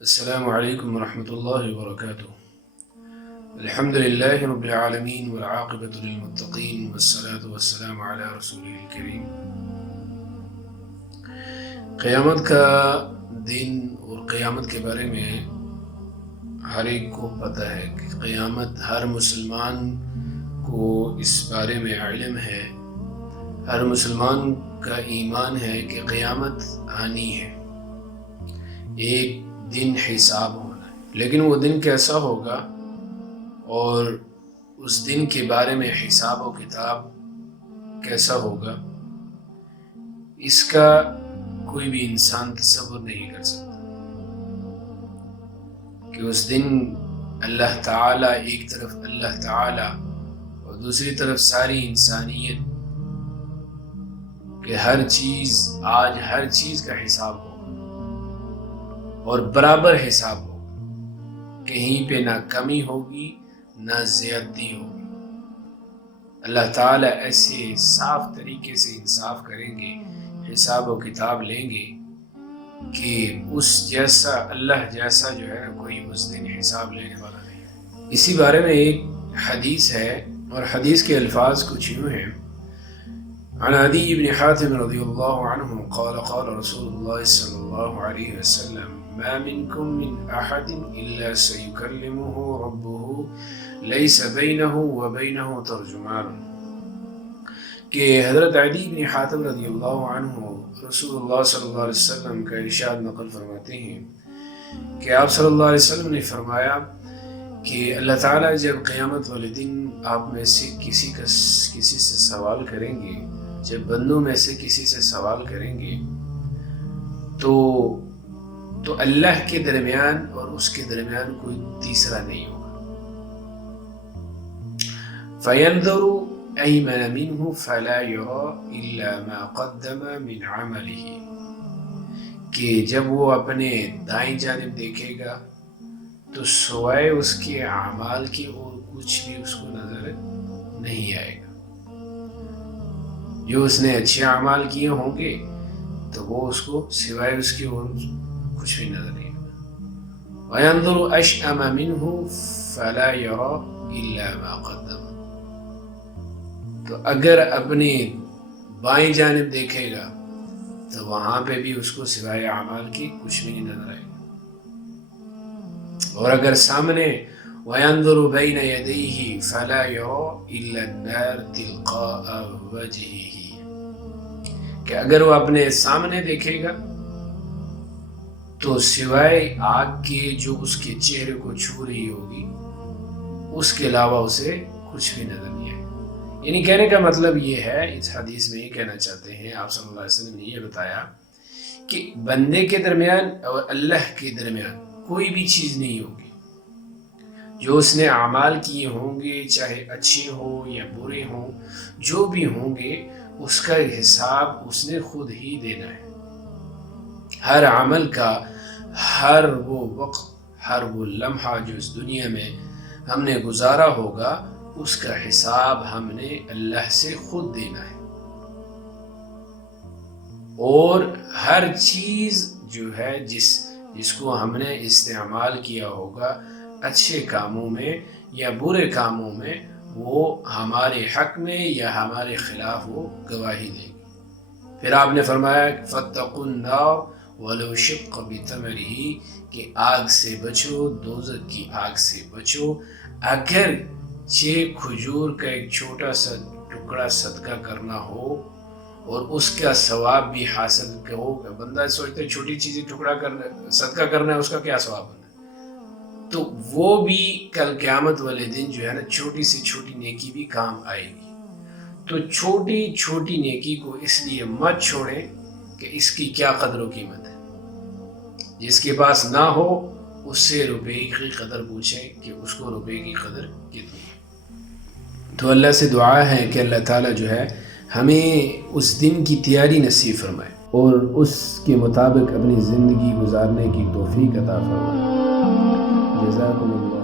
السلام علیکم ورحمۃ اللہ وبرکاتہ۔ الحمد للہ رب العالمین والعاقبۃ للمتقین والصلاۃ والسلام علی رسولہ الکریم۔ قیامت کا دن اور قیامت کے بارے میں ہر ایک کو پتہ ہے کہ قیامت ہر مسلمان کو اس بارے میں علم ہے، ہر مسلمان کا ایمان ہے کہ قیامت آنی ہے، ایک دن حساب ہونا ہے، لیکن وہ دن کیسا ہوگا اور اس دن کے بارے میں حساب و کتاب کیسا ہوگا، اس کا کوئی بھی انسان تصور نہیں کر سکتا کہ اس دن اللہ تعالیٰ ایک طرف اللہ تعالیٰ اور دوسری طرف ساری انسانیت کہ ہر چیز کا حساب ہوگا اور برابر حساب ہوگا، کہیں پہ نہ کمی ہوگی نہ زیادتی ہوگی۔ اللہ تعالیٰ ایسے صاف طریقے سے انصاف کریں گے، حساب و کتاب لیں گے کہ اس جیسا اللہ جیسا جو ہے کوئی اس دن حساب لینے والا نہیں ہے۔ اسی بارے میں ایک حدیث ہے اور حدیث کے الفاظ کچھ یوں ہیں: عن عدی بن حاتم رضی اللہ عنہ قال قال رسول اللہ صلی اللہ علیہ وسلم ما منکم من احد الا سیکلمہ ربہ لیس بینہ وبینہ ترجمان، کہ حضرت عدی بن حاتم رضی اللہ عنہ رسول اللہ صلی اللہ علیہ وسلم کا ارشاد نقل فرماتے ہیں کہ آپ صلی اللہ علیہ وسلم نے فرمایا کہ اللہ تعالیٰ جب قیامت والے دن آپ میں سے کسی سے سوال کریں گے، جب بندوں میں سے کسی سے سوال کریں گے تو اللہ کے درمیان اور اس کے درمیان کوئی تیسرا نہیں ہوگا۔ فَيَنْظُرُ أَيْمَنَ مِنْهُ فَلَا يُرَى إِلَّا مَا قَدَّمَ مِنْ عَمَلِهِ، کہ جب وہ اپنے دائیں جانب دیکھے گا تو سوائے اس کے اعمال کے اور کچھ بھی اس کو نظر نہیں آئے گا۔ جو اس نے اچھے اعمال کیے ہوں گے تو وہ اس کو سوائے اس کے اور کچھ بھی نظر نہیں آئے گا۔ وَيَنْظُرُ أَشْأَمَ مِنْهُ فَلَا يَرَى إِلَّا مَا قَدَّمَ، تو اگر اپنے بائیں جانب دیکھے گا تو وہاں پہ بھی اس کو سوائے اعمال کی کچھ بھی نہیں نظر آئے گا، اور اگر سامنے وَيَنْظُرُ بَيْنَ يَدَيْهِ فَلَا يَرَى إِلَّا النَّارَ تِلْقَاءَ وَجْهِهِ، کہ اگر وہ اپنے سامنے دیکھے گا تو سوائے آگ کے جو اس کے چہرے کو چھو رہی ہوگی اس کے علاوہ اسے کچھ بھی نظر نہیں آئے گا۔ یعنی کہنے کا مطلب یہ ہے، اس حدیث میں یہ کہنا چاہتے ہیں آپ صلی اللہ علیہ وسلم نے یہ بتایا کہ بندے کے درمیان اور اللہ کے درمیان کوئی بھی چیز نہیں ہوگی، جو اس نے اعمال کیے ہوں گے چاہے اچھے ہوں یا برے ہوں، جو بھی ہوں گے اس کا حساب اس نے خود ہی دینا ہے۔ ہر عمل کا ہر وہ وقت، ہر وہ لمحہ جو اس دنیا میں ہم نے گزارا ہوگا اس کا حساب ہم نے اللہ سے خود دینا ہے، اور ہر چیز جو ہے جس کو ہم نے استعمال کیا ہوگا اچھے کاموں میں یا برے کاموں میں، وہ ہمارے حق میں یا ہمارے خلاف وہ گواہی دے گی۔ پھر آپ نے فرمایا فَاتَّقُوا النَّارَ وَلَوْ شِقَّ بِتَمْرِهِ، کہ آگ سے بچو، دوزخ کی آگ سے بچو، اگر کھجور کا ایک چھوٹا سا ٹکڑا صدقہ کرنا ہو اور اس کا ثواب بھی حاصل ہو۔ بندہ سوچتا ہے چھوٹی چیزیں صدقہ کرنا ہے، اس کا کیا ثواب ہونا ہے، تو وہ بھی کل قیامت والے دن جو ہے نا چھوٹی سے چھوٹی نیکی بھی کام آئے گی۔ تو چھوٹی چھوٹی نیکی کو اس لیے مت چھوڑیں کہ اس کی کیا قدر و قیمت ہے۔ جس کے پاس نہ ہو اس سے روپے کی قدر پوچھیں کہ اس کو روپے کی قدر کتنی ہے۔ تو اللہ سے دعا ہے کہ اللہ تعالیٰ جو ہے ہمیں اس دن کی تیاری نصیب فرمائے اور اس کے مطابق اپنی زندگی گزارنے کی توفیق عطا فرمائے۔ جزاکم اللہ۔